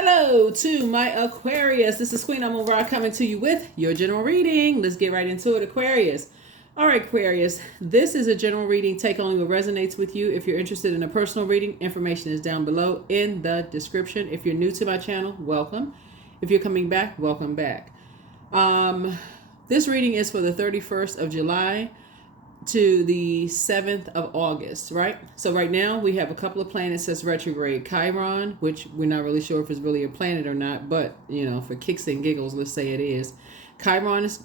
Hello to my Aquarius. This is Queen Amun Ra coming to you with your general reading. Let's get right into it, Aquarius. All right, Aquarius, this is a general reading. Take only what resonates with you. If you're interested in a personal reading, information is down below in the description. If you're new to my channel, welcome. If you're coming back, welcome back. This reading is for the 31st of July to the 7th of August, right? So right now we have a couple of planets that's retrograde. Chiron, which we're not really sure if it's really a planet or not, but for kicks and giggles, let's say it is. Chiron is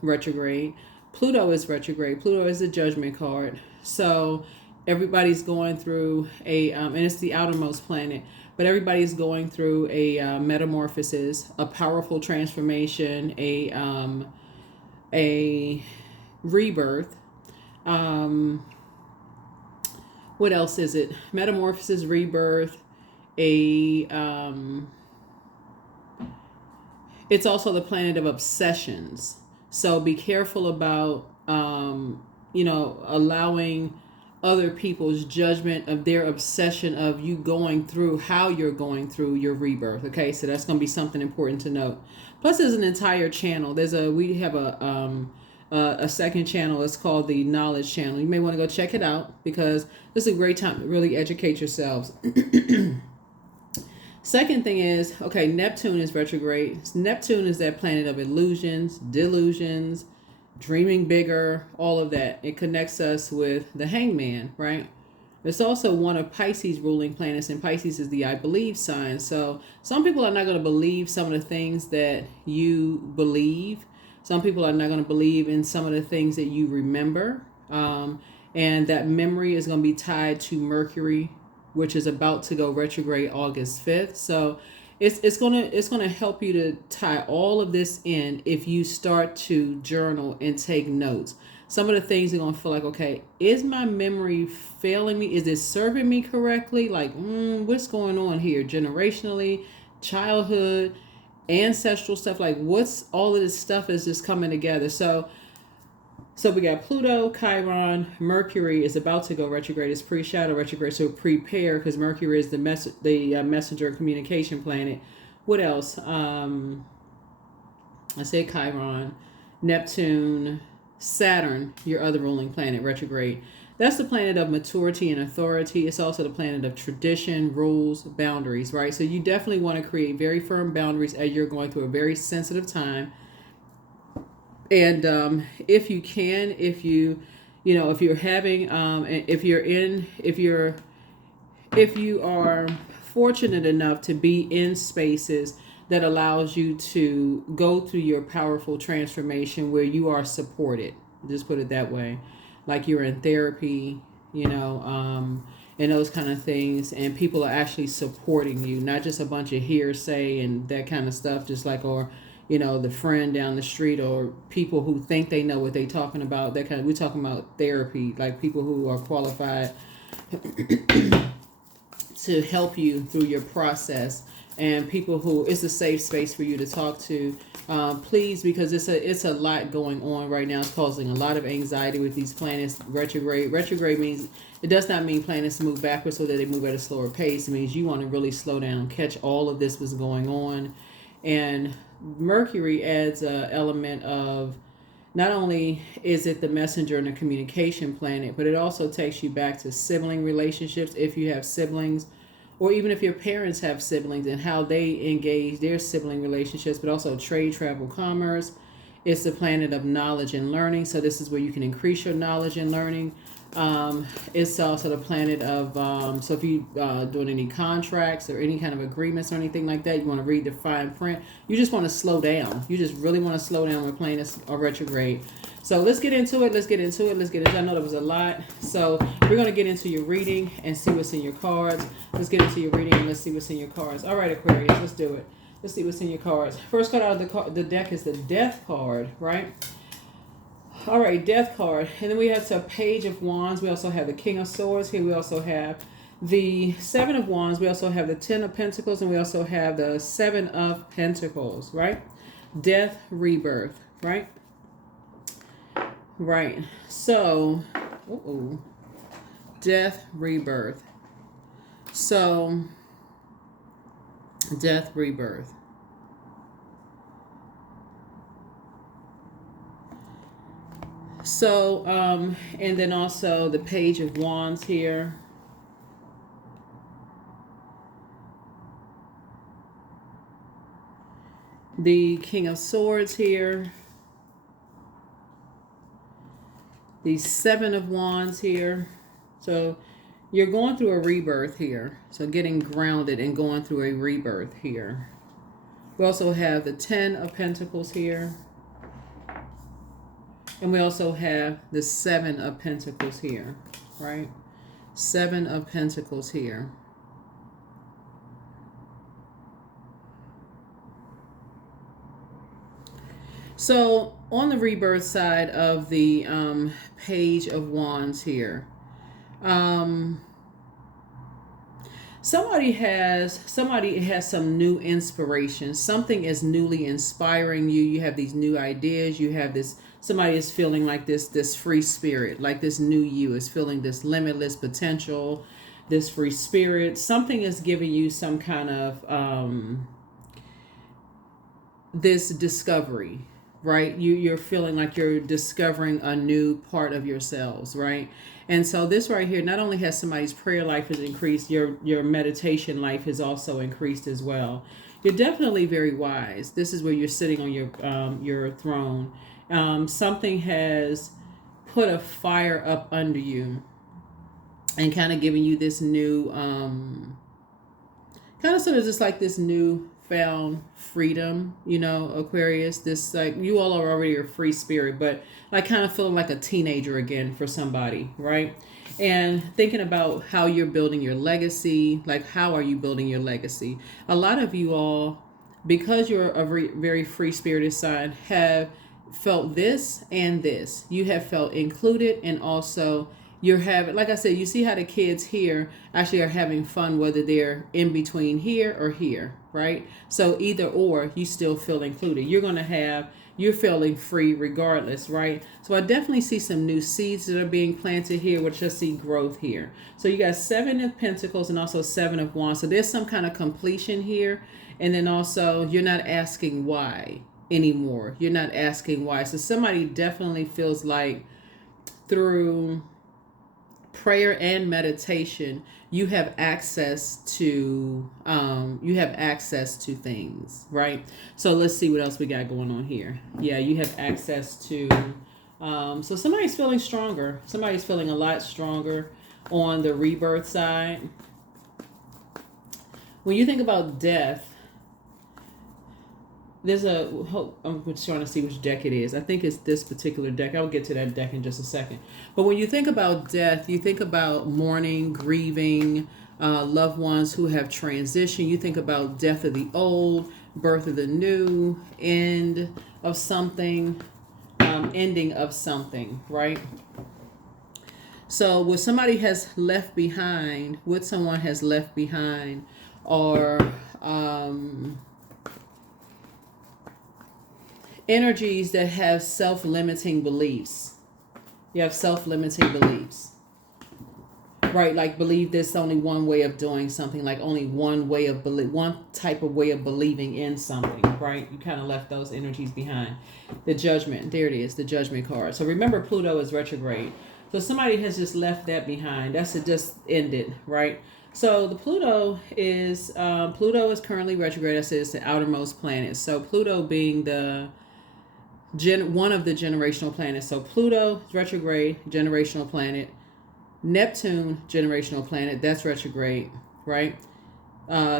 retrograde. Pluto is retrograde. Pluto is the judgment card. So everybody's going through and it's the outermost planet, but everybody's going through a metamorphosis, a powerful transformation, a rebirth. What else is it? Metamorphosis, rebirth, it's also the planet of obsessions. So be careful about, allowing other people's judgment of their obsession of you going through how you're going through your rebirth. Okay. So that's going to be something important to note. Plus there's an entire channel. We have a second channel. It's called the Knowledge Channel. You may want to go check it out because this is a great time to really educate yourselves. Second thing is, okay, Neptune is retrograde. Neptune is that planet of illusions, delusions, dreaming bigger, all of that. It connects us with the Hangman, right? It's also one of Pisces' ruling planets, and Pisces is the I believe sign. So some people are not going to believe some of the things that you believe. Some people are not going to believe in some of the things that you remember. And that memory is going to be tied to Mercury, which is about to go retrograde August 5th. So it's going to help you to tie all of this in if you start to journal and take notes. Some of the things are going to feel like, okay, is my memory failing me? Is it serving me correctly? Like, what's going on here? Generationally, childhood, ancestral stuff, like what's all of this stuff is just coming together. So we got Pluto, Chiron, Mercury is about to go retrograde. It's pre-shadow retrograde, so prepare, because Mercury is the messenger communication planet. What else? I said Chiron, Neptune, Saturn, your other ruling planet, retrograde. That's the planet of maturity and authority. It's also the planet of tradition, rules, boundaries, right? So you definitely want to create very firm boundaries as you're going through a very sensitive time. And if you can, if you're having, if you are fortunate enough to be in spaces that allows you to go through your powerful transformation where you are supported, just put it that way. Like you're in therapy, and those kind of things, and people are actually supporting you, not just a bunch of hearsay and that kind of stuff, just like, or, the friend down the street, or people who think they know what they're talking about, that kind of, we're talking about therapy, like people who are qualified to help you through your process, and people who, it's a safe space for you to talk to. Please, because it's a lot going on right now. It's causing a lot of anxiety with these planets retrograde. Retrograde means, it does not mean planets move backwards so that they move at a slower pace. It means you want to really slow down, catch all of this was going on. And Mercury adds a element of, not only is it the messenger and the communication planet, but it also takes you back to sibling relationships, if you have siblings, or even if your parents have siblings, and how they engage their sibling relationships, but also trade, travel, commerce. It's the planet of knowledge and learning. So this is where you can increase your knowledge and learning. It's also the planet of, so if you doing any contracts or any kind of agreements or anything like that, you want to read the fine print. You just want to slow down. You just really want to slow down when planets are retrograde. So let's get into it. I know there was a lot. So we're going to get into your reading and see what's in your cards. Let's get into your reading and let's see what's in your cards. All right, Aquarius, let's do it. Let's see what's in your cards. First card out of the deck is the Death card, right? All right, Death card. And then we have the Page of Wands. We also have the King of Swords. Here we also have the Seven of Wands. We also have the Ten of Pentacles. And we also have the Seven of Pentacles, right? Death, rebirth, right? Right. So, death, rebirth. So, Death, rebirth. So, and then also the Page of Wands here. The King of Swords here. The Seven of Wands here. So you're going through a rebirth here. So getting grounded and going through a rebirth here. We also have the Ten of Pentacles here. And we also have the Seven of Pentacles here, right? Seven of Pentacles here. So on the rebirth side of the Page of Wands here, somebody has some new inspiration. Something is newly inspiring you. You have these new ideas. You have this, somebody is feeling like this free spirit, like this new you is feeling this limitless potential, this free spirit. Something is giving you some kind of this discovery, right? You're feeling like you're discovering a new part of yourselves, right? And so this right here, not only has somebody's prayer life has increased, your meditation life has also increased as well. You're definitely very wise. This is where you're sitting on your throne. Something has put a fire up under you and kind of giving you this new, kind of sort of just like this new found freedom, you know, Aquarius. This, like, you all are already a free spirit, but like kind of feeling like a teenager again for somebody, right? And thinking about how you're building your legacy. Like, how are you building your legacy? A lot of you all, because you're a very free spirited sign, have felt this and this. You have felt included, and also you're having, like I said, you see how the kids here actually are having fun, whether they're in between here or here, right? So either or, you still feel included. You're feeling free regardless, right? So I definitely see some new seeds that are being planted here, which I see growth here. So you got Seven of Pentacles and also Seven of Wands. So there's some kind of completion here. And then also, you're not asking why anymore. You're not asking why. So somebody definitely feels like through prayer and meditation, you have access to things, right? So let's see what else we got going on here. Yeah, you have access to so somebody's feeling stronger. Somebody's feeling a lot stronger on the rebirth side. When you think about death, there's I'm just trying to see which deck it is. I think it's this particular deck. I'll get to that deck in just a second. But when you think about death, you think about mourning, grieving, loved ones who have transitioned. You think about death of the old, birth of the new, end of something, ending of something, right? So what somebody has left behind, or energies that have self-limiting beliefs. You have self-limiting beliefs, right? Like, believe there's only one way of doing something, like only one type of way of believing in something, right? You kind of left those energies behind. The Judgment, there it is, the Judgment card. So remember, Pluto is retrograde. So somebody has just left that behind. It just ended, right? So the Pluto is currently retrograde. I said it's the outermost planet. So Pluto being one of the generational planets. So Pluto is retrograde, generational planet. Neptune, generational planet, that's retrograde, right?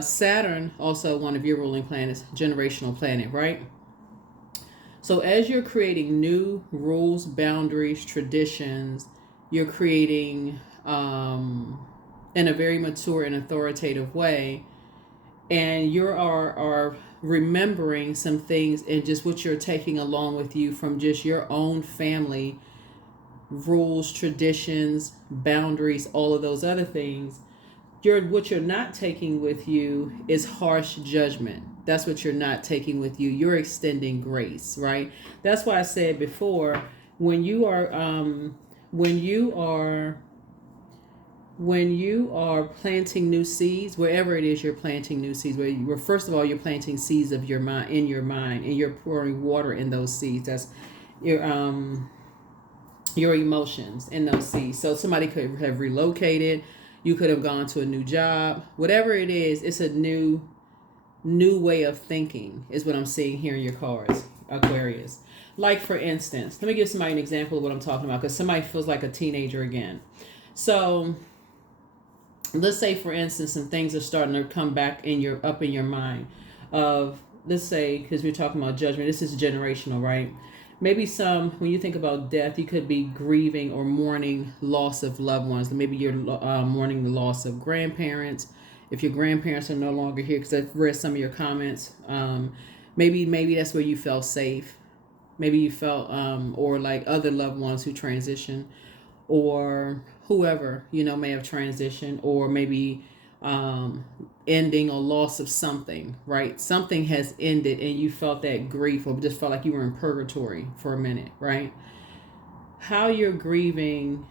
Saturn, also one of your ruling planets, generational planet, right? So as you're creating new rules, boundaries, traditions, you're creating in a very mature and authoritative way, and you are remembering some things and just what you're taking along with you from just your own family rules, traditions, boundaries, all of those other things. What you're not taking with you is harsh judgment. That's what you're not taking with you. You're extending grace, right? That's why I said before, when you are when you are planting new seeds, wherever it is you're planting new seeds, where you, first of all, you're planting seeds of your mind, and you're pouring water in those seeds. That's your emotions in those seeds. So somebody could have relocated, you could have gone to a new job, whatever it is. It's a new way of thinking is what I'm seeing here in your cards, Aquarius. Like, for instance, let me give somebody an example of what I'm talking about, because somebody feels like a teenager again. So let's say, for instance, some things are starting to come back up in your mind of, let's say, because we're talking about judgment, this is generational, right? Maybe when you think about death, you could be grieving or mourning loss of loved ones. Maybe you're mourning the loss of grandparents. If your grandparents are no longer here, because I've read some of your comments, maybe that's where you felt safe. Maybe you felt, or like other loved ones who transitioned, or whoever, may have transitioned, or maybe ending or loss of something, right? Something has ended and you felt that grief, or just felt like you were in purgatory for a minute, right? How you're grieving,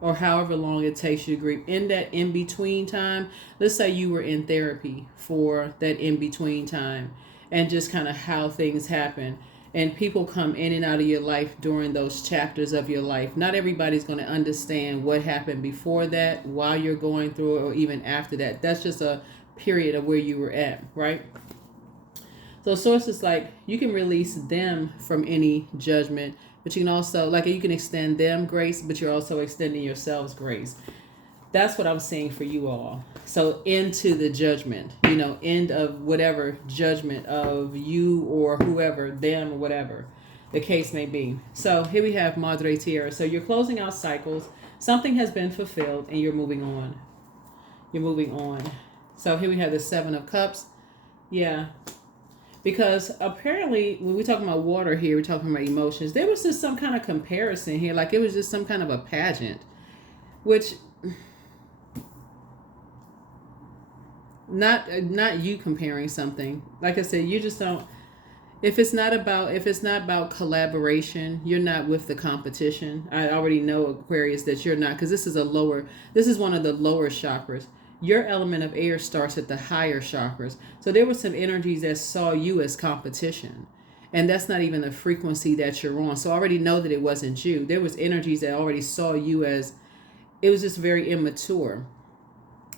or however long it takes you to grieve, in that in-between time, let's say you were in therapy for that in-between time, and just kind of how things happen. And people come in and out of your life during those chapters of your life. Not everybody's going to understand what happened before that, while you're going through it, or even after that. That's just a period of where you were at, right? So sources like, you can release them from any judgment, but you can also, like, you can extend them grace, but you're also extending yourselves grace. That's what I'm saying for you all. So into the judgment, end of whatever judgment of you or whoever, them, or whatever the case may be. So here we have Madre Tierra. So you're closing out cycles. Something has been fulfilled and you're moving on. You're moving on. So here we have the Seven of Cups. Yeah. Because apparently when we're talking about water here, we're talking about emotions. There was just some kind of comparison here. Like it was just some kind of a pageant, which... Not you comparing something. Like I said, you just don't. If it's not about collaboration, you're not with the competition. I already know, Aquarius, that you're not, because this is one of the lower chakras. Your element of air starts at the higher chakras. So there were some energies that saw you as competition, and that's not even the frequency that you're on. So I already know that it wasn't you. There was energies that already saw you as, it was just very immature.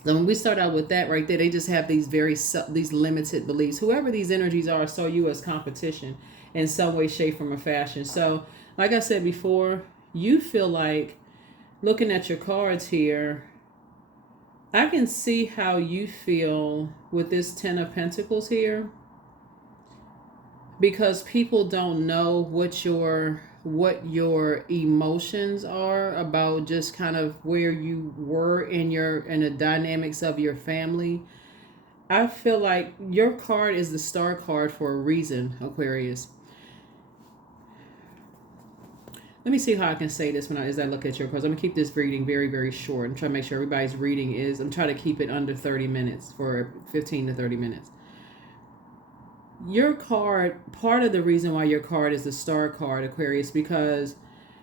So when we start out with that right there, they just have these these limited beliefs. Whoever these energies are saw you as competition in some way, shape, form, or fashion. So, like I said before, you feel like, looking at your cards here, I can see how you feel with this Ten of Pentacles here, because people don't know what your emotions are about, just kind of where you were in the dynamics of your family. I feel like your card is the Star card for a reason, Aquarius. Let me see how I can say this as I look at your cards. I'm gonna keep this reading very, very short. I'm trying to make sure everybody's reading I'm trying to keep it under 30 minutes, for 15 to 30 minutes. Your card, part of the reason why your card is the Star card, Aquarius, because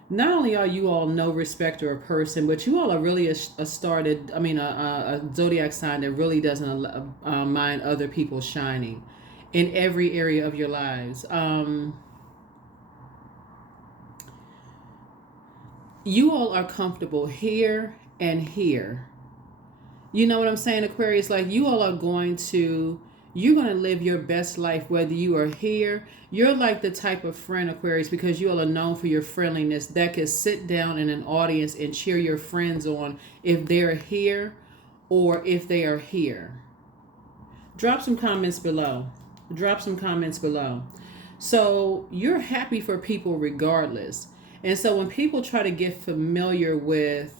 not only are you all no respecter of person, but you all are really a zodiac sign that really doesn't mind other people shining in every area of your lives. You all are comfortable here and here. You know what I'm saying, Aquarius? Like, you all are you're going to live your best life whether you are here. You're like the type of friend, Aquarius, because you all are known for your friendliness, that could sit down in an audience and cheer your friends on if they're here or if they are here. Drop some comments below. So you're happy for people regardless. And so when people try to get familiar with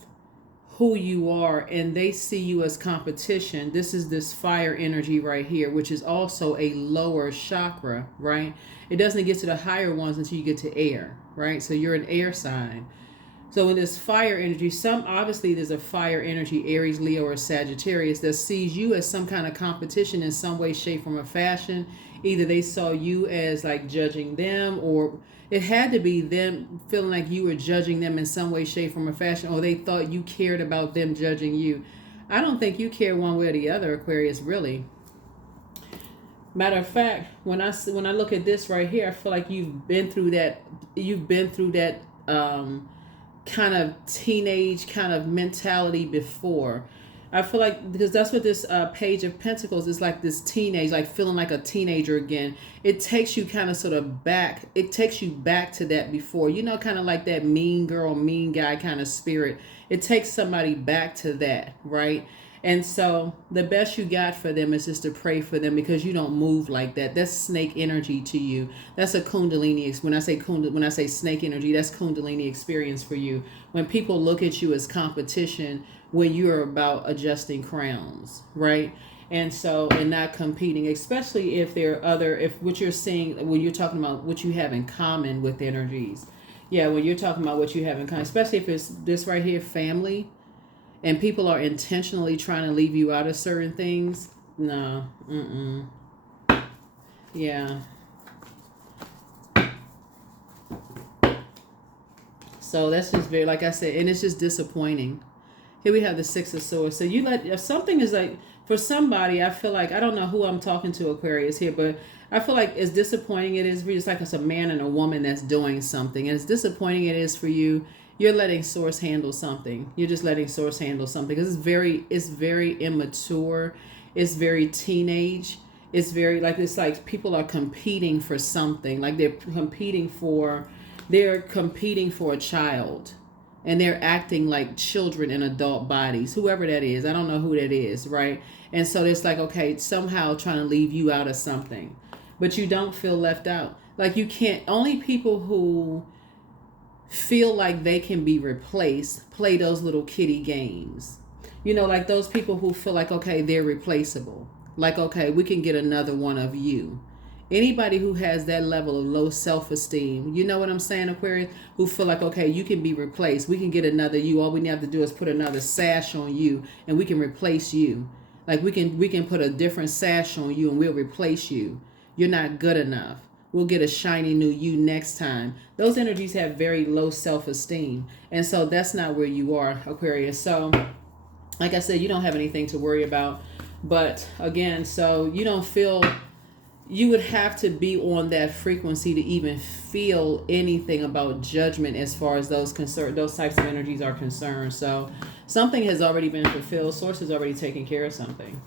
who you are and they see you as competition, this is this fire energy right here, which is also a lower chakra, right? It doesn't get to the higher ones until you get to air, right? So you're an air sign. So in this fire energy, obviously there's a fire energy, Aries, Leo, or Sagittarius, that sees you as some kind of competition in some way, shape, form, or fashion. Either they saw you as like judging them, or it had to be them feeling like you were judging them in some way, shape, form, or fashion, or they thought you cared about them judging you. I don't think you care one way or the other, Aquarius, really. Matter of fact, when I look at this right here, I feel like you've been through that. Kind of teenage kind of mentality before. I feel like, because that's what this Page of Pentacles is, like this teenage, like feeling like a teenager again. It takes you kind of sort of back. It takes you back to that before. You know, kind of like that mean girl, mean guy kind of spirit. It takes somebody back to that, right? And so the best you got for them is just to pray for them, because you don't move like that. That's snake energy to you. That's a Kundalini. When I say snake energy, that's Kundalini experience for you. When people look at you as competition, when you're about adjusting crowns, right? And so, and not competing, especially if if what you're seeing, when you're talking about what you have in common with energies. Yeah, when you're talking about what you have in common, especially if it's this right here, family, and people are intentionally trying to leave you out of certain things. No. Yeah. So that's just very, like I said, and it's just disappointing. Here we have the Six of Swords. So if something is like, for somebody, I feel like, I don't know who I'm talking to, Aquarius, here, but I feel like as disappointing it is, it's like it's a man and a woman that's doing something. And as disappointing it is for you, you're letting Source handle something. You're just letting Source handle something. Because it's very immature. It's very teenage. It's like people are competing for something. Like they're competing for a child. And they're acting like children in adult bodies. Whoever that is. I don't know who that is, right? And so it's like, okay, somehow trying to leave you out of something. But you don't feel left out. Like you can't, only people who feel like they can be replaced play those little kiddie games. You know, like those people who feel like, okay, they're replaceable. Like, okay, we can get another one of you. Anybody who has that level of low self-esteem, you know what I'm saying, Aquarius, who feel like, okay, you can be replaced. We can get another you. All we have to do is put another sash on you and we can replace you. Like we can put a different sash on you and we'll replace you. You're not good enough. We'll get a shiny new you next time. Those energies have very low self-esteem. And so that's not where you are, Aquarius. So, like I said, you don't have anything to worry about. But again, so you don't feel, you would have to be on that frequency to even feel anything about judgment as far as those types of energies are concerned. So something has already been fulfilled. Source has already taken care of something.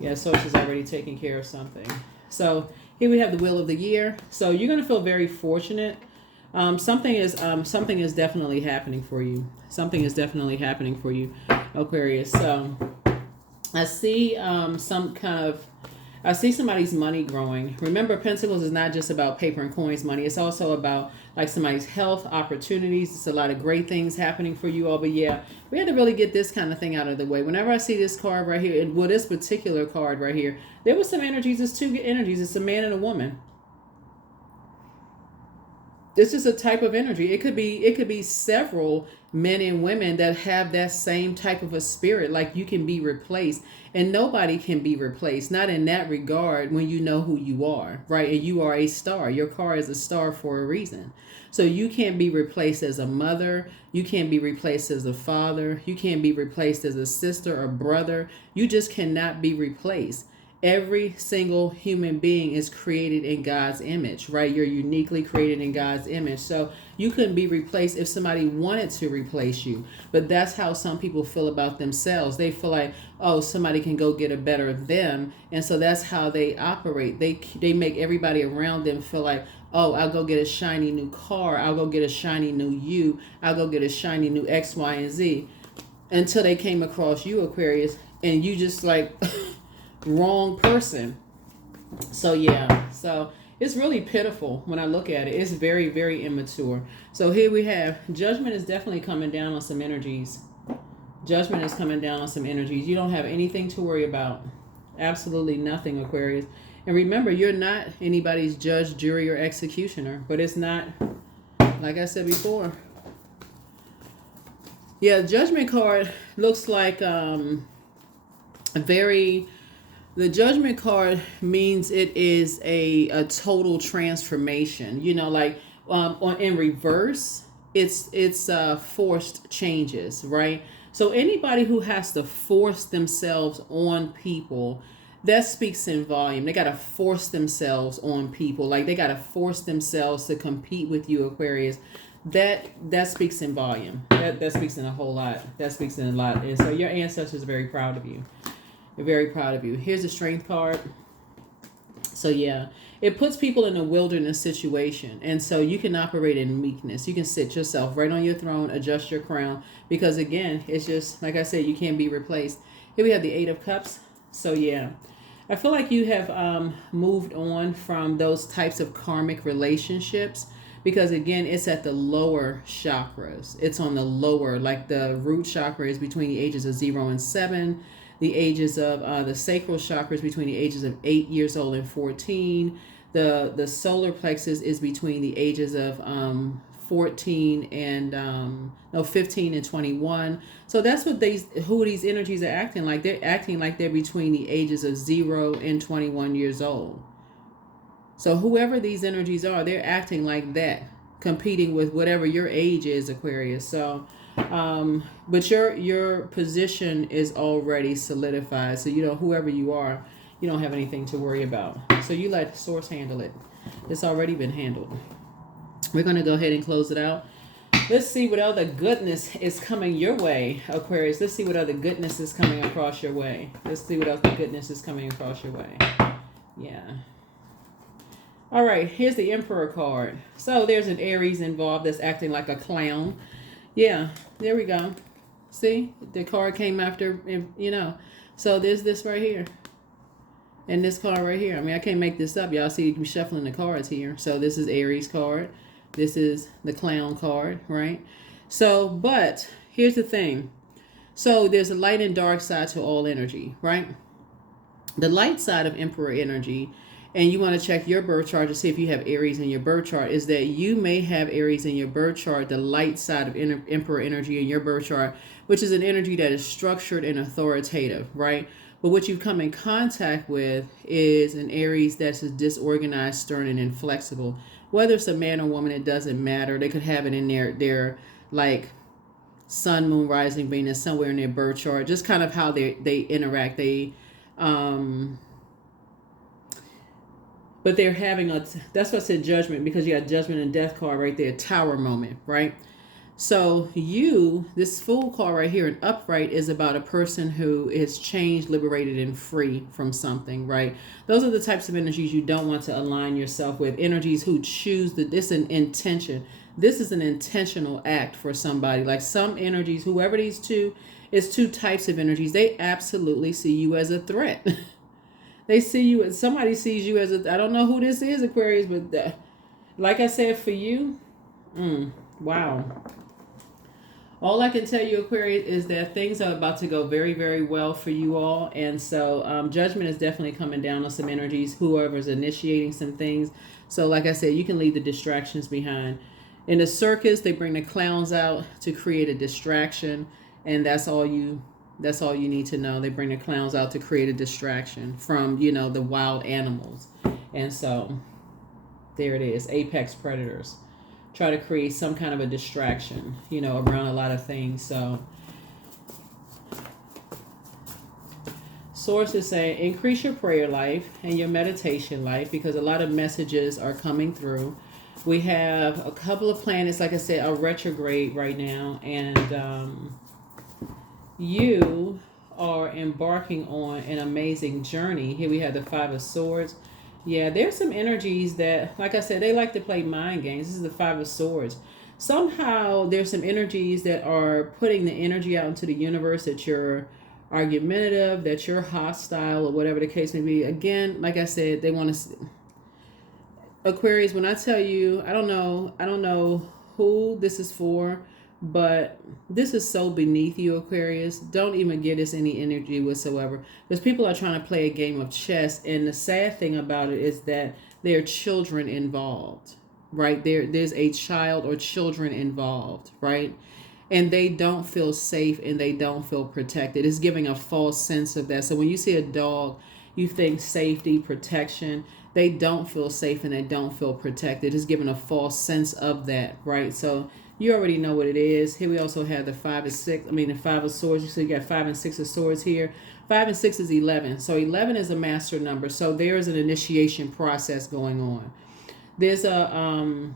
Yeah, Source has already taken care of something. So here we have the Wheel of the Year. So you're going to feel very fortunate. Something is definitely happening for you. Something is definitely happening for you, Aquarius. So I see I see somebody's money growing. Remember, Pentacles is not just about paper and coins money. It's also about like somebody's health, opportunities. It's a lot of great things happening for you all. But yeah, we had to really get this kind of thing out of the way. Whenever I see this card right here, and this particular card right here, there was some energies. It's two energies. It's a man and a woman. This is a type of energy. It could be several men and women that have that same type of a spirit. Like you can be replaced, and nobody can be replaced. Not in that regard when you know who you are, right? And you are a star. Your car is a star for a reason. So you can't be replaced as a mother. You can't be replaced as a father. You can't be replaced as a sister or brother. You just cannot be replaced. Every single human being is created in God's image, right? You're uniquely created in God's image. So you couldn't be replaced if somebody wanted to replace you. But that's how some people feel about themselves. They feel like, oh, somebody can go get a better them. And so that's how they operate. They make everybody around them feel like, oh, I'll go get a shiny new car. I'll go get a shiny new you. I'll go get a shiny new X, Y, and Z. Until they came across you, Aquarius, and you just like... wrong person. So yeah, so it's really pitiful when I look at it. It's very, very immature. So here we have judgment is definitely coming down on some energies. Judgment is coming down on some energies. You don't have anything to worry about. Absolutely nothing, Aquarius. And remember, you're not anybody's judge, jury, or executioner. But it's not, like I said before, Yeah, Judgment card looks like a very. The Judgment card means it is a total transformation. You know, like on in reverse, it's forced changes, right? So anybody who has to force themselves on people, that speaks in volume. They got to force themselves on people. Like they got to force themselves to compete with you, Aquarius. That speaks in volume. That speaks in a whole lot. That speaks in a lot. And so your ancestors are very proud of you. They're very proud of you. Here's the Strength card. So yeah, it puts people in a wilderness situation. And so you can operate in meekness. You can sit yourself right on your throne, adjust your crown. Because again, it's just, like I said, you can't be replaced. Here we have the Eight of Cups. So yeah, I feel like you have moved on from those types of karmic relationships. Because again, it's at the lower chakras. It's on the lower, like the root chakra is between the ages of 0 and 7. The ages of the sacral chakra is between the ages of 8 years old and 14. The solar plexus is between the ages of 14 and 15 and 21. So that's what who these energies are acting like. They're acting like they're between the ages of 0 and 21 years old. So whoever these energies are, they're acting like that, competing with whatever your age is, Aquarius. So but your position is already solidified. So you know, whoever you are, you don't have anything to worry about. So you let source handle it. It's already been handled. We're going to go ahead and close it out. Let's see what other goodness is coming your way, Aquarius. Let's see what other goodness is coming across your way. Let's see what other goodness is coming across your way. Yeah. All right, here's the Emperor card. So there's an Aries involved that's acting like a clown. Yeah, there we go. See, the card came after, you know. So there's this right here. And this card right here. I mean, I can't make this up. Y'all see me shuffling the cards here. So this is Aries card. This is the clown card, right? So, but here's the thing. So there's a light and dark side to all energy, right? The light side of Emperor energy, and you want to check your birth chart to see if you have Aries in your birth chart, is that you may have Aries in your birth chart, the light side of Emperor energy in your birth chart, which is an energy that is structured and authoritative, right? But what you've come in contact with is an Aries that's disorganized, stern, and inflexible. Whether it's a man or woman, it doesn't matter. They could have it in their like sun, moon, rising, Venus, somewhere in their birth chart. Just kind of how they interact. But they're having that's what I said judgment, because you got judgment and death card right there, tower moment, right? So this Fool card right here, an upright, is about a person who is changed, liberated, and free from something, right? Those are the types of energies you don't want to align yourself with. Energies who choose this an intention. This is an intentional act for somebody. Like some energies, whoever these two, is two types of energies. They absolutely see you as a threat. They see you, somebody sees you as I don't know who this is, Aquarius, but like I said, for you, wow. All I can tell you, Aquarius, is that things are about to go very, very well for you all. And so judgment is definitely coming down on some energies, whoever's initiating some things. So like I said, you can leave the distractions behind. In the circus, they bring the clowns out to create a distraction. And that's all you need to know. They bring the clowns out to create a distraction from, the wild animals. And so there it is. Apex predators try to create some kind of a distraction, around a lot of things. So Source is saying increase your prayer life and your meditation life, because a lot of messages are coming through. We have a couple of planets, like I said, are retrograde right now, and you are embarking on an amazing journey. Here we have the Five of Swords. Yeah, there's some energies that, like I said, they like to play mind games. This is the Five of Swords. Somehow there's some energies that are putting the energy out into the universe that you're argumentative, that you're hostile, or whatever the case may be. Again, like I said, they want to... Aquarius, when I tell you, I don't know who this is for, but this is so beneath you, Aquarius. Don't even give this any energy whatsoever, because people are trying to play a game of chess, and the sad thing about it is that there are children involved, right? There's a child or children involved, right? and they don't feel safe and they don't feel protected. It's giving a false sense of that. So when you see a dog, you think safety, protection. They don't feel safe and they don't feel protected. It's giving a false sense of that, right? So you already know what it is. Here we also have the 5 and 6. I mean, the 5 of swords. So you got 5 and 6 of swords here. 5 and 6 is 11. So 11 is a master number. So there is an initiation process going on. There's the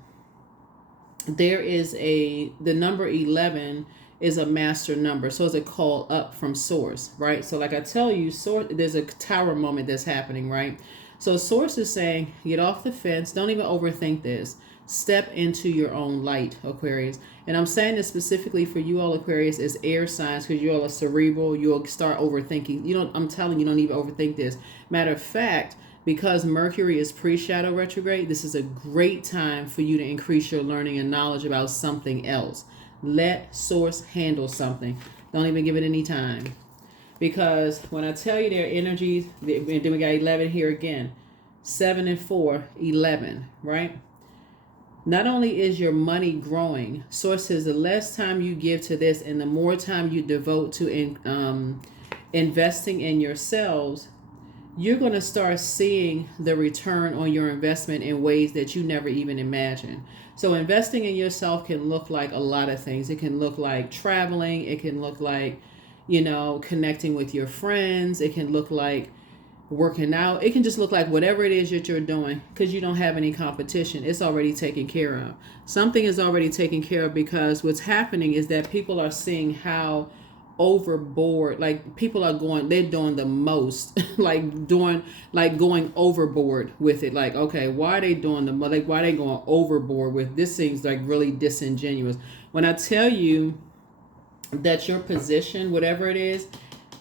number 11 is a master number. So it's a call up from source, right? So like I tell you, there's a tower moment that's happening, right? So source is saying, get off the fence. Don't even overthink this. Step into your own light, Aquarius. And I'm saying this specifically for you all, Aquarius, as air signs, because you all are cerebral. You'll start overthinking. I'm telling you, don't even overthink this. Matter of fact, because Mercury is pre-shadow retrograde, this is a great time for you to increase your learning and knowledge about something else. Let source handle something. Don't even give it any time. Because when I tell you their energies, then we got 11 here again. 7 and 4, 11, right? Not only is your money growing, source says the less time you give to this and the more time you devote to investing in yourselves, you're going to start seeing the return on your investment in ways that you never even imagined. So investing in yourself can look like a lot of things. It can look like traveling. It can look like, connecting with your friends. It can look like working out. It can just look like whatever it is that you're doing, because you don't have any competition. It's already taken care of. Something is already taken care of, because what's happening is that people are seeing how overboard, like people are they're doing the most, going overboard with it. Like, okay, why are they doing why are they going overboard with this? Seems like really disingenuous. When I tell you that your position, whatever it is,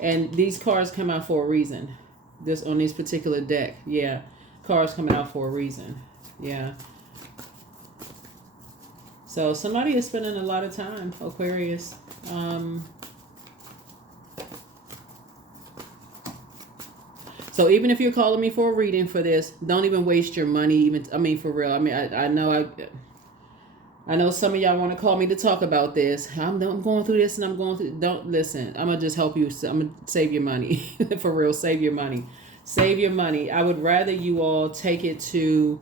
and these cards come out for a reason. This on this particular deck, yeah, cards coming out for a reason, yeah. So somebody is spending a lot of time, Aquarius. So even if you're calling me for a reading for this, don't even waste your money. For real. I know some of y'all want to call me to talk about this. I'm going through this and I'm going through. Don't listen. I'm going to just help you. I'm going to save your money. For real, save your money. Save your money. I would rather you all take it to,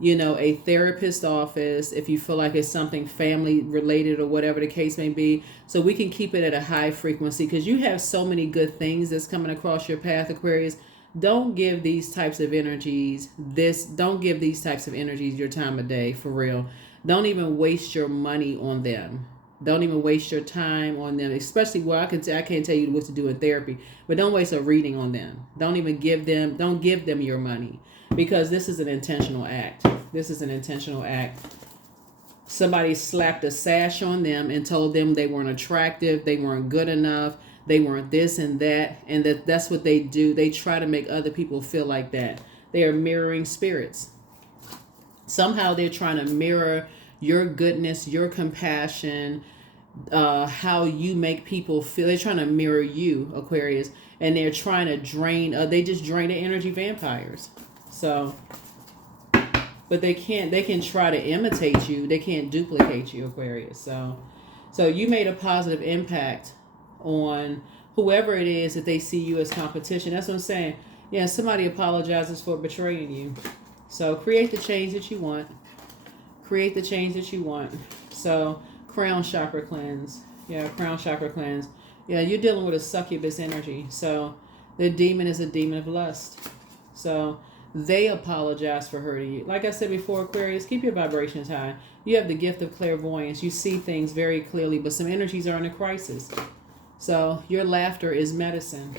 a therapist office if you feel like it's something family related or whatever the case may be. So we can keep it at a high frequency, because you have so many good things that's coming across your path, Aquarius. Don't give these types of energies your time of day, for real. Don't even waste your money on them. Don't even waste your time on them, especially, I can't tell you what to do in therapy, but don't waste a reading on them. Don't give them your money, because this is an intentional act. Somebody slapped a sash on them and told them they weren't attractive, they weren't good enough, they weren't this and that, and that's what they do. They try to make other people feel like that. They are mirroring spirits. Somehow they're trying to mirror your goodness, your compassion, how you make people feel. They're trying to mirror you, Aquarius, and they're trying to drain. They just drain the energy vampires. So, but they can't. They can try to imitate you. They can't duplicate you, Aquarius. So you made a positive impact on whoever it is that they see you as competition. That's what I'm saying. Yeah, somebody apologizes for betraying you. So create the change that you want. So crown chakra cleanse. Yeah, crown chakra cleanse. Yeah, you're dealing with a succubus energy. So the demon is a demon of lust. So they apologize for hurting you. Like I said before, Aquarius, keep your vibrations high. You have the gift of clairvoyance. You see things very clearly, but some energies are in a crisis. So your laughter is medicine.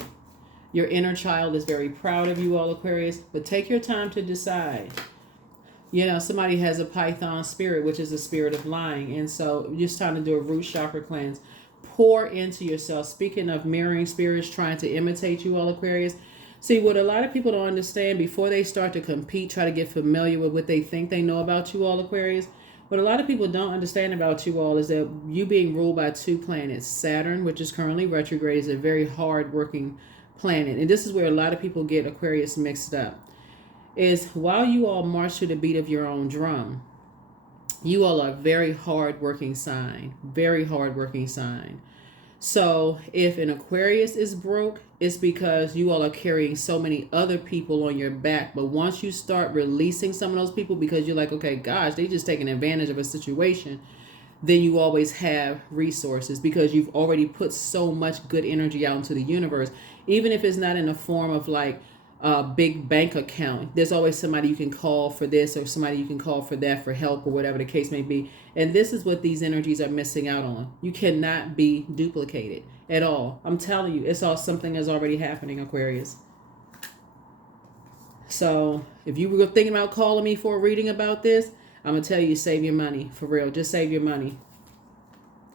Your inner child is very proud of you all, Aquarius, but take your time to decide. Somebody has a Python spirit, which is a spirit of lying. And so just time to do a root chakra cleanse. Pour into yourself. Speaking of mirroring spirits trying to imitate you all, Aquarius. See, what a lot of people don't understand before they start to compete, try to get familiar with what they think they know about you all, Aquarius. What a lot of people don't understand about you all is that you being ruled by two planets. Saturn, which is currently retrograde, is a very hard-working planet. And this is where a lot of people get Aquarius mixed up. Is while you all march to the beat of your own drum, You all are a very hard-working sign. Very hard-working sign. So if an Aquarius is broke, it's because you all are carrying so many other people on your back. But once you start releasing some of those people because you're like, okay, gosh, they just taking advantage of a situation, then you always have resources because you've already put so much good energy out into the universe. Even if it's not in the form of like a big bank account, there's always somebody you can call for this or somebody you can call for that for help or whatever the case may be. And this is what these energies are missing out on. You cannot be duplicated at all. I'm telling you, it's all something that's already happening, Aquarius. So if you were thinking about calling me for a reading about this, I'm going to tell you, save your money. For real. Just save your money.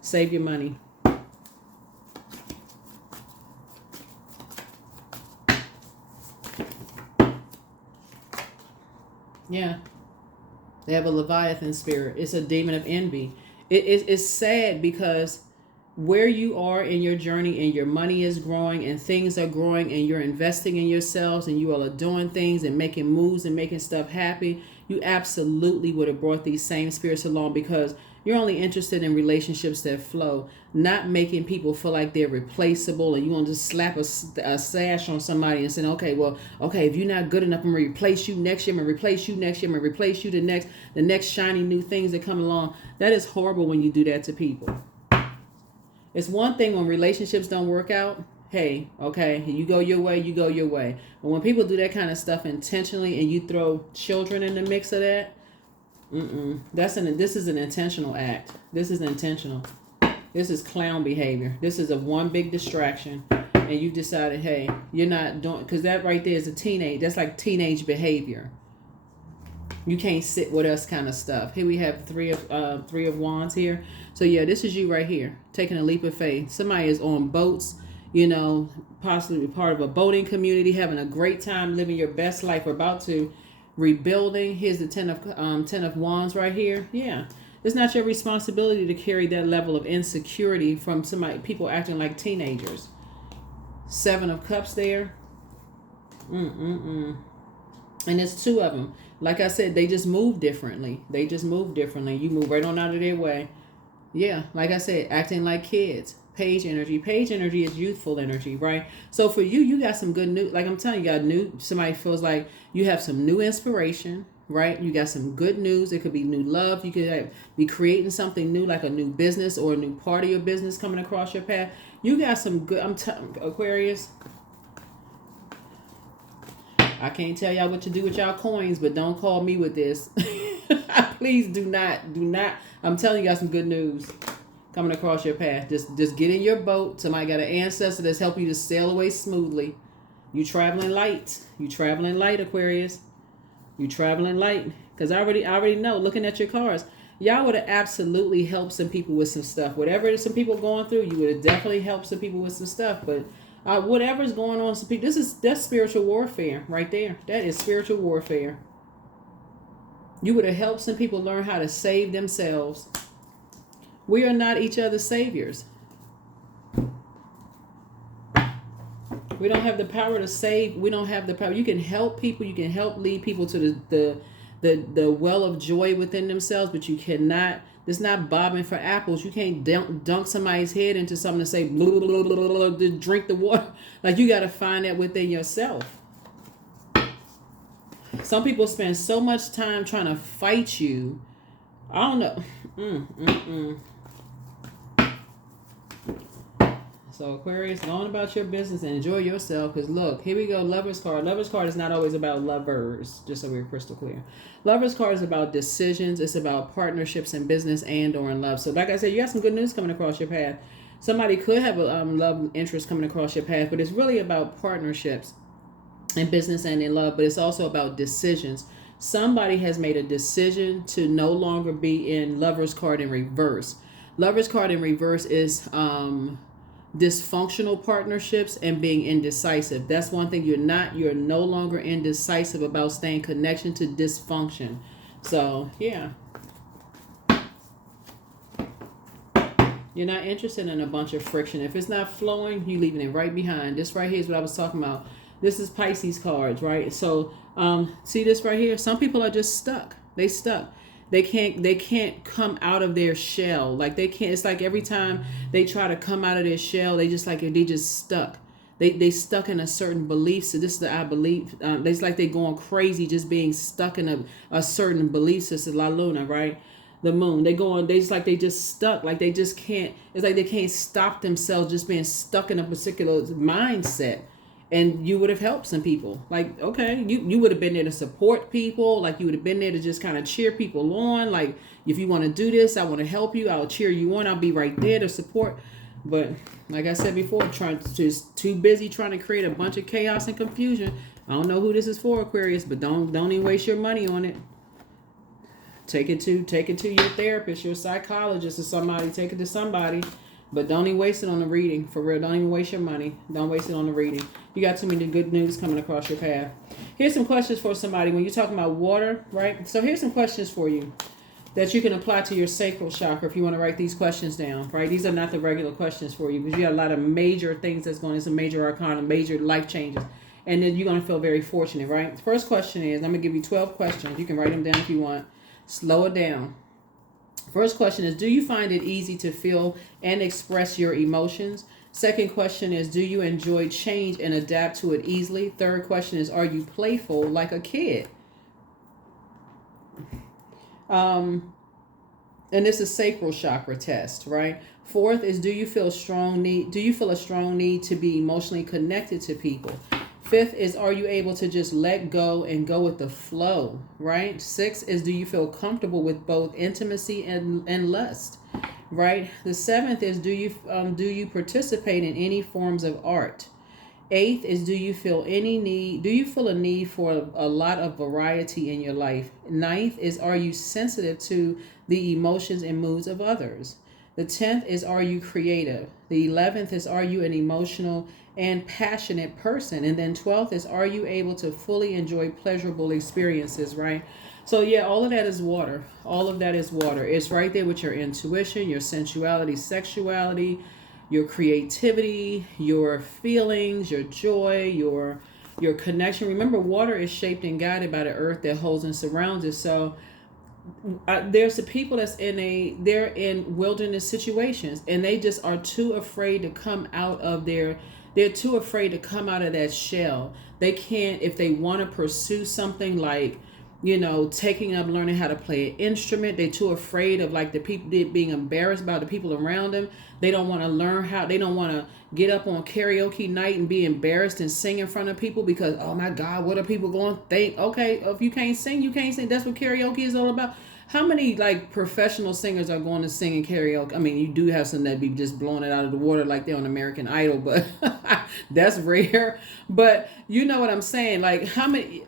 Save your money. Yeah. They have a Leviathan spirit. It's a demon of envy. It's sad because where you are in your journey and your money is growing and things are growing and you're investing in yourselves and you all are doing things and making moves and making stuff happy, you absolutely would have brought these same spirits along because you're only interested in relationships that flow, not making people feel like they're replaceable and you want to just slap a sash on somebody and say, okay, well, okay, if you're not good enough, I'm going to replace you next year, I'm going to replace you next year, I'm going to replace you the next shiny new things that come along. That is horrible when you do that to people. It's one thing when relationships don't work out. Hey, okay, you go your way, you go your way. But when people do that kind of stuff intentionally and you throw children in the mix of that, this is an intentional act. This is intentional. This is clown behavior. This is a one big distraction. And you decided, hey, you're not doing, because that right there is that's like teenage behavior. You can't sit with us kind of stuff. Here we have three of wands here. So yeah, this is you right here, taking a leap of faith. Somebody is on boats, possibly part of a boating community, having a great time, living your best life. We're about to rebuilding. Here's the 10 of wands right here. Yeah, it's not your responsibility to carry that level of insecurity from people acting like teenagers. 7 of cups there. And it's 2 of them. Like I said, they just move differently. You move right on out of their way. Yeah, like I said, acting like kids. Page energy. Page energy is youthful energy, right? So for you, you got some good news. Like I'm telling you, somebody feels like you have some new inspiration, right? You got some good news. It could be new love. You could be creating something new, like a new business or a new part of your business coming across your path. You got some good, Aquarius. I can't tell y'all what to do with y'all coins, but don't call me with this. Please do not. I'm telling you got some good news coming across your path. Just get in your boat. Somebody got an ancestor that's helping you to sail away smoothly. You traveling light. Aquarius. You traveling light. Because I already know, looking at your cards, y'all would have absolutely helped some people with some stuff. Whatever some people going through, you would have definitely helped some people with some stuff. But whatever's going on, some people, that's spiritual warfare right there. That is spiritual warfare. You would have helped some people learn how to save themselves. We are not each other's saviors. We don't have the power to save. We don't have the power. You can help people. You can help lead people to the well of joy within themselves, but you cannot. It's not bobbing for apples. You can't dunk somebody's head into something and say, blah, blah, blah, blah, blah, drink the water. Like, you got to find that within yourself. Some people spend so much time trying to fight you. I don't know. So Aquarius, go on about your business and enjoy yourself. Because look, here we go, Lover's card. Lover's card is not always about lovers, just so we're crystal clear. Lover's card is about decisions. It's about partnerships in business and or in love. So like I said, you got some good news coming across your path. Somebody could have a love interest coming across your path, but it's really about partnerships in business and in love. But it's also about decisions. Somebody has made a decision to no longer be in Lover's card in reverse. Lover's card in reverse is dysfunctional partnerships and being indecisive. That's one thing. You're no longer indecisive about staying connection to dysfunction. So yeah, you're not interested in a bunch of friction. If it's not flowing, you leaving it right behind. This right here is what I was talking about. This is Pisces cards, right? So see this right here, some people are just stuck. They stuck. they can't come out of their shell. Like they can't. It's like every time they try to come out of their shell, they just stuck. They stuck in a certain belief. So this is the I believe. It's like they going crazy just being stuck in a certain belief system. La Luna, right? The moon. They just stuck. Like they just can't. It's like they can't stop themselves just being stuck in a particular mindset. And you would have helped some people. Like, okay, you would have been there to support people. Like you would have been there to just kind of cheer people on. Like, if you want to do this, I want to help you. I'll cheer you on. I'll be right there to support. But like I said before, just too busy trying to create a bunch of chaos and confusion. I don't know who this is for, Aquarius, but don't even waste your money on it. Take it to your therapist, your psychologist, or somebody. Take it to somebody. But don't even waste it on the reading. For real, don't even waste your money. Don't waste it on the reading. You got too many good news coming across your path. Here's some questions for somebody. When you're talking about water, right? So here's some questions for you that you can apply to your sacral chakra if you want to write these questions down, right? These are not the regular questions for you because you got a lot of major things that's going on. Some major arcana, major life changes. And then you're going to feel very fortunate, right? The first question is, I'm going to give you 12 questions. You can write them down if you want. Slow it down. First question is, do you find it easy to feel and express your emotions? Second question is, do you enjoy change and adapt to it easily? Third question is, are you playful like a kid? And this is sacral chakra test, right? Fourth is, do you feel a strong need to be emotionally connected to people? Fifth is, are you able to just let go and go with the flow, right? Sixth is, do you feel comfortable with both intimacy and lust, right? The seventh is, do you participate in any forms of art? Eighth is, do you feel a need for a lot of variety in your life? Ninth is, are you sensitive to the emotions and moods of others? The 10th is, are you creative? The 11th is, are you an emotional and passionate person? And then 12th is, are you able to fully enjoy pleasurable experiences, right? So yeah, all of that is water. All of that is water. It's right there with your intuition, your sensuality, sexuality, your creativity, your feelings, your joy, your connection. Remember, water is shaped and guided by the earth that holds and surrounds it. So there's the people they're in wilderness situations and they just are too afraid to come out of they're too afraid to come out of that shell. They can't, if they want to pursue something like, taking up, learning how to play an instrument. They're too afraid of like the people being embarrassed by the people around them. They don't want to they don't want to get up on karaoke night and be embarrassed and sing in front of people because, oh my God, what are people going to think? Okay, if you can't sing, you can't sing. That's what karaoke is all about. How many like professional singers are going to sing in karaoke? I mean, you do have some that be just blowing it out of the water like they're on American Idol, but that's rare. But you know what I'm saying? Like how many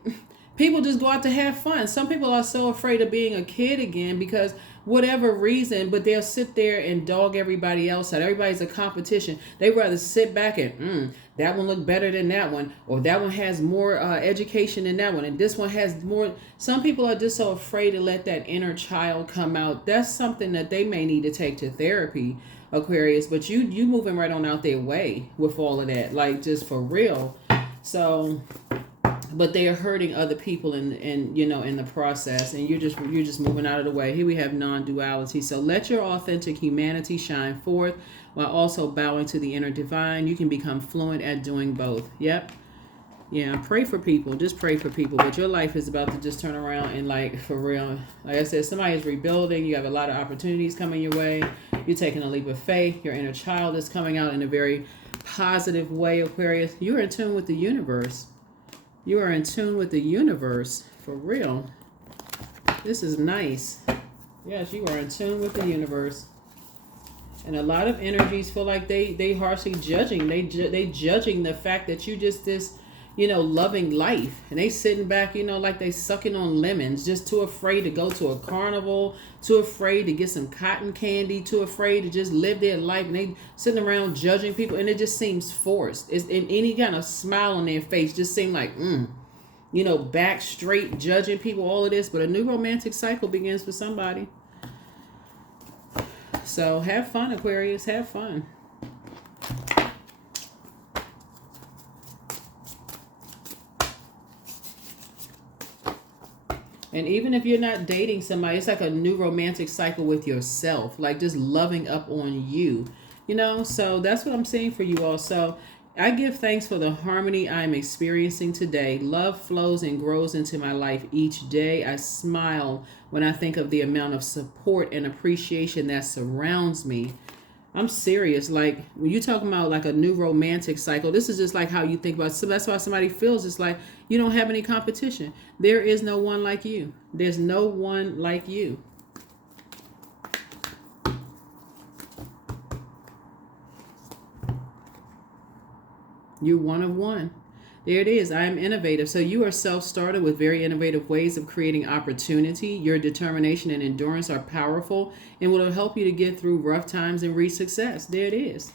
people just go out to have fun? Some people are so afraid of being a kid again because whatever reason, but they'll sit there and dog everybody else out. Everybody's a competition. They rather sit back and that one look better than that one, or that one has more education than that one, and this one has more. Some people are just so afraid to let that inner child come out. That's something that they may need to take to therapy, Aquarius. But you moving right on out their way with all of that, like just for real. So, but they are hurting other people in the process, and you're just moving out of the way. Here we have non-duality. So let your authentic humanity shine forth while also bowing to the inner divine. You can become fluent at doing both. Yep. Yeah, pray for people. Just pray for people. But your life is about to just turn around and like for real. Like I said, somebody is rebuilding. You have a lot of opportunities coming your way. You're taking a leap of faith. Your inner child is coming out in a very positive way, Aquarius. You're in tune with the universe. You are in tune with the universe, for real. This is nice. Yes, you are in tune with the universe. And a lot of energies feel like they harshly judging. They judging the fact that you just this, loving life. And they sitting back, like they sucking on lemons, just too afraid to go to a carnival, too afraid to get some cotton candy, too afraid to just live their life. And they sitting around judging people, and it just seems forced. It's in any kind of smile on their face just seem like, back straight judging people, all of this. But a new romantic cycle begins for somebody. So have fun, Aquarius. Have fun. And even if you're not dating somebody, it's like a new romantic cycle with yourself, like just loving up on you, you know? So that's what I'm seeing for you all. So I give thanks for the harmony I'm experiencing today. Love flows and grows into my life each day. I smile when I think of the amount of support and appreciation that surrounds me. I'm serious. Like when you talking about like a new romantic cycle, this is just like how you think about it. So that's why somebody feels it's like you don't have any competition. There is no one like you. There's no one like you. You're one of one. There it is. I am innovative. So you are self-started with very innovative ways of creating opportunity. Your determination and endurance are powerful and will help you to get through rough times and reach success. There it is.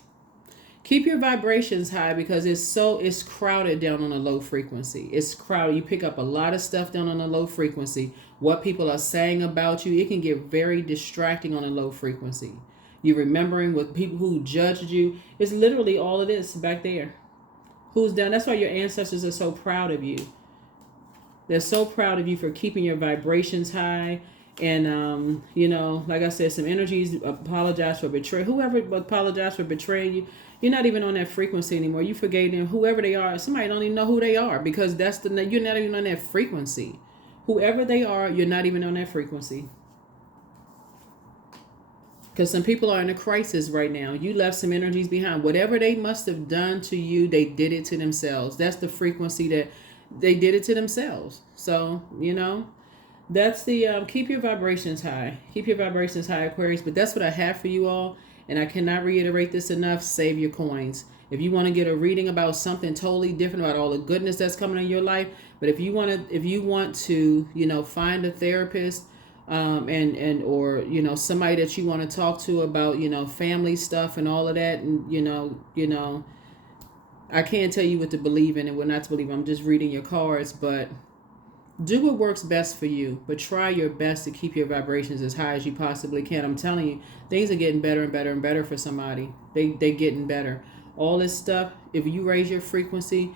Keep your vibrations high because it's crowded down on a low frequency. It's crowded. You pick up a lot of stuff down on a low frequency. What people are saying about you, it can get very distracting on a low frequency. You're remembering what people who judged you. It's literally all of this back there. Who's done. That's why your ancestors are so proud of you. They're so proud of you for keeping your vibrations high. And, like I said, some energies apologize for betrayal. Whoever apologized for betraying you, you're not even on that frequency anymore. You forgave them, whoever they are. Somebody don't even know who they are because you're not even on that frequency. Whoever they are, you're not even on that frequency. Because some people are in a crisis right now. You left some energies behind. Whatever they must have done to you, they did it to themselves. That's the frequency that they did it to themselves. So, that's the keep your vibrations high. Keep your vibrations high, Aquarius. But that's what I have for you all. And I cannot reiterate this enough. Save your coins. If you want to get a reading about something totally different, about all the goodness that's coming in your life. But if you want to, find a therapist, or somebody that you want to talk to about family stuff and all of that, and I can't tell you what to believe in and what not to believe. I'm just reading your cards, but do what works best for you, but try your best to keep your vibrations as high as you possibly can. I'm telling you, things are getting better and better and better for somebody. They getting better. All this stuff, if you raise your frequency,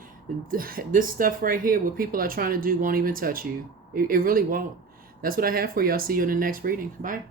this stuff right here, what people are trying to do won't even touch you. It really won't. That's what I have for you. I'll see you in the next reading. Bye.